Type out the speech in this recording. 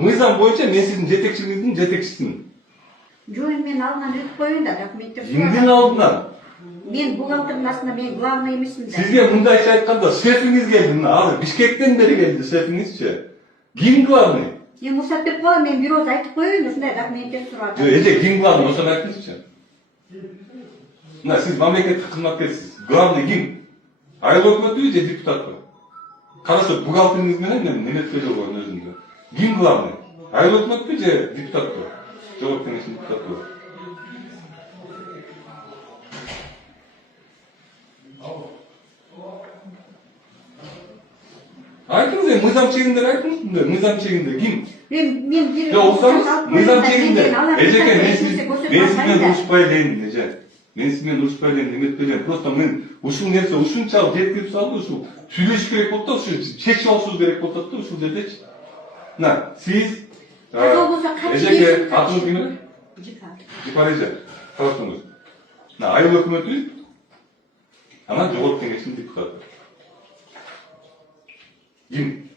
мыйзам боюнча мен сиздин жетекчиңиздин жетекчисимин. Жок, мен алдынан өтүп коеюн да, документтер. Кимдин алдынан? Мен бухгалтердин астында, мен главный эмесмин да. Сизге мындайча айтканда шефиңиз келди, мына азыр Бишкектен бери келди шефиңизчи. Ким главный? Уруксат берип коем, мен бирөөсү айтып коеюн, ушундай документтер сурап атат. Эже ким главный, ошону айтыңызчы. Мына сиз мамлекеттик кызматкерсиз. Главный ким? Айыл өкмөтүбү же депутатпы? Карашы, бухгалтериңиз менен мен неметпелеп койгон өзүмдү. Ким главный? Айыл өкмөтпү же депутатпы? Жогорку кеңештин депутатпы? Айтыңыз, мыйзам чегинде айтыңыз, мыйзам чегинде ким? Мен Жок, уксаңыз, мыйзам чегинде. Эжеке, мен сизден урушпай элейин, эже. Мен сизден урушпай элейин, неметпелейм. Просто мен ушул нерсе ушунчалык жеткирип салды, ушул сүйлөшүш керек болуп атат, ушу чечип алышыбыз керек болуп атат да ушул жердечи. Мына, сиз эжеке, атыңыз ким эле? Жипар эже. Карасаңыз. Мына айыл өкмөтү, анан жогорку кеңештин депутаты. Ким?